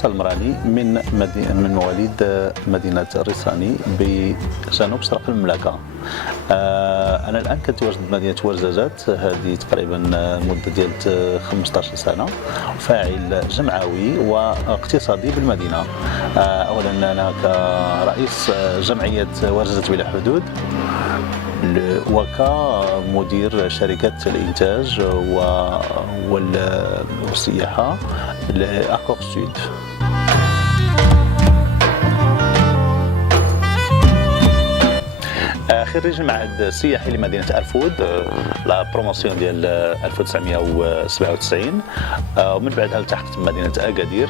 حسن المراني من مواليد مدينة الريساني بجنوب شرق المملكة. أنا الآن كنتواجد بمدينة ورزازات، هذه تقريبا مدة ديال 15 سنة، فاعل جمعوي واقتصادي بالمدينة. أولا أنا كرئيس جمعية ورزازات بلا حدود، وكمدير شركة الإنتاج والسياحة لأكور سود. خريج المعهد السياحي لمدينة أرفود، لا بروموسيون ديال 1997، ومن بعدها التحقت بمدينة أكادير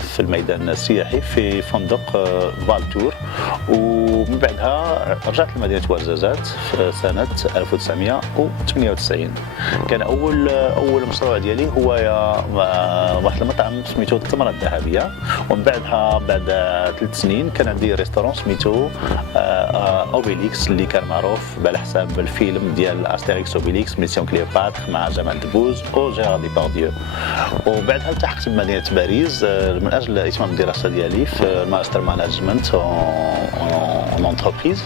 في الميدان السياحي في فندق فالتور، ومن بعدها رجعت لمدينة ورزازات في سنة 1998. كان أول مشروع ديالي هو واحد المطعم سميتو التمرة الذهبية، ومن بعدها بعد 3 سنين كان عندي ريستورون سميتو اوبيليكس اللي كان معروف على حساب الفيلم ديال استيريكس اوبيليكس ميسيون كليوباتر مع جمال دبوز او جيرار ديبارديو. وبعدها التحقت بمدينة باريس من اجل اتمام الدراسه ديالي في الماستر مانجمنت اون انتربريز،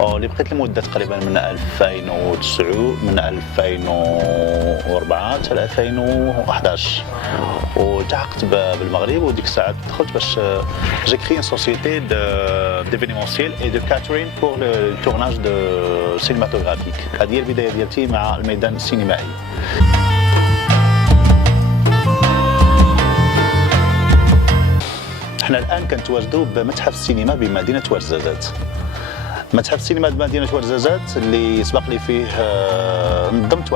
اللي بقيت لمده تقريبا من 2004 حتى 2011، والتحقت بالمغرب. وديك الساعه دخلت باش جي كري une société d'événementiel et de catering pour le tournage de cinématographique. هذه هي البدايه ديالتي مع الميدان السينمائي. احنا الان كنتواجدوا بمتحف السينما بمدينه ورزازات. متحف السينما بمدينة ورزازات اللي سبق لي فيه نظمت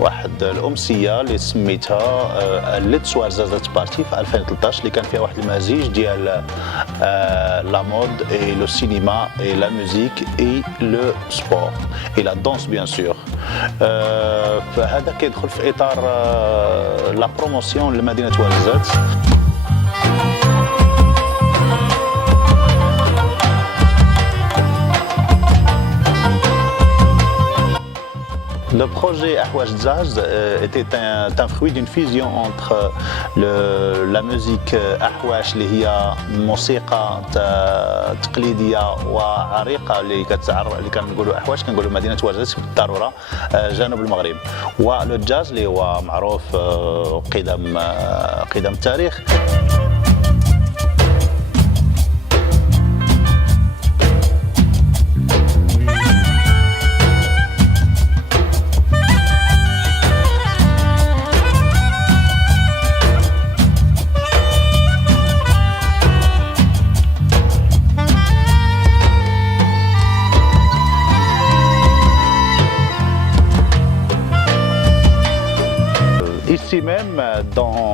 واحد الأمسية اللي سميتها ليتس ورزازات بارتي في 2013، اللي كان فيها واحد المزيج ديال لا مود اي لو سينما اي لا ميوزيك اي لو سبور اي لا دانس بيان سور. فهذا كيدخل في إطار لا بروموسيون لمدينة ورزازات. Le projet Ahwash Jazz était un fruit d'une fusion entre la musique Ahwash اللي هي موسيقى تقليدية وعريقة اللي كنقولوا أحواش، كنقولوا مدينة ورزازات بالضرورة جنوب المغرب، ولو جاز اللي هو معروف قدم التاريخ. Ici même, dans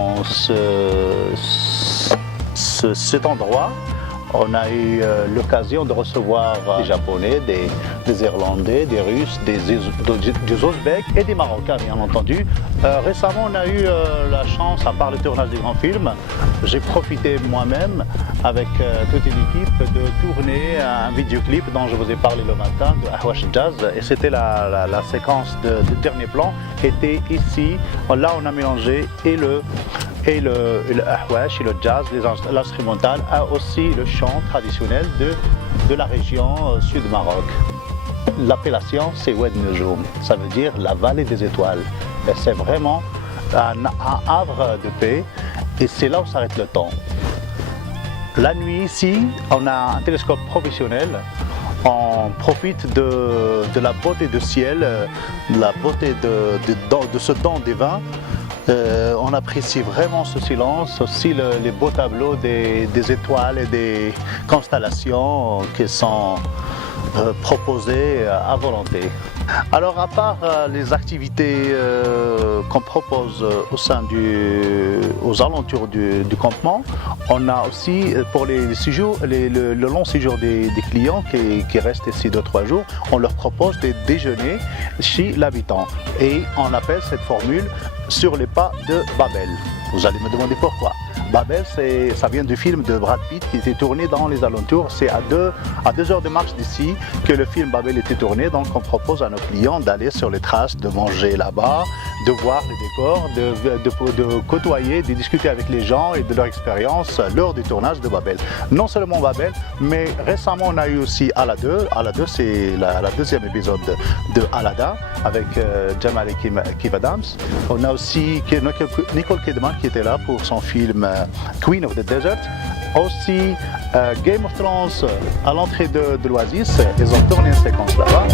cet endroit, on a eu l'occasion de recevoir des Japonais, des Irlandais, des Russes, des Ouzbeks et des Marocains, bien entendu. Récemment, on a eu la chance, à part le tournage des grands films, j'ai profité moi-même avec toute une équipe de tourner un vidéoclip dont je vous ai parlé le matin, de Ahwash Jazz, et c'était la séquence de dernier plan était ici. Là, on a mélangé et le ahwash et le jazz, l'instrumental, a aussi le chant traditionnel de la région sud Maroc. L'appellation c'est Oued Nejoum, ça veut dire la vallée des étoiles. Et c'est vraiment un havre de paix, et c'est là où s'arrête le temps. La nuit ici, on a un télescope professionnel. On profite de la beauté du ciel, de la beauté de ce don divin. On apprécie vraiment ce silence, aussi les beaux tableaux des étoiles et des constellations qui sont proposées à volonté. Alors, à part les activités qu'on propose aux alentours du campement, on a aussi pour les séjours, le long séjour des clients qui restent ici 2-3 jours, on leur propose des déjeuners chez l'habitant, et on appelle cette formule sur les pas de Babel. Vous allez me demander pourquoi. Babel, ça vient du film de Brad Pitt qui était tourné dans les alentours. C'est à 2 heures de marche d'ici que le film Babel était tourné. Donc on propose à nos clients d'aller sur les traces, de manger là-bas, de voir les décors, de côtoyer, de discuter avec les gens et de leur expérience lors du tournage de Babel. Non seulement Babel, mais récemment on a eu aussi Aladdin. Aladdin, c'est la deuxième épisode de Aladdin avec Jamal et Keith Adams. On a aussi Nicole Kidman qui était là pour son film Queen of the Desert. Aussi Game of Thrones à l'entrée de l'Oasis, ils ont tourné une séquence là-bas.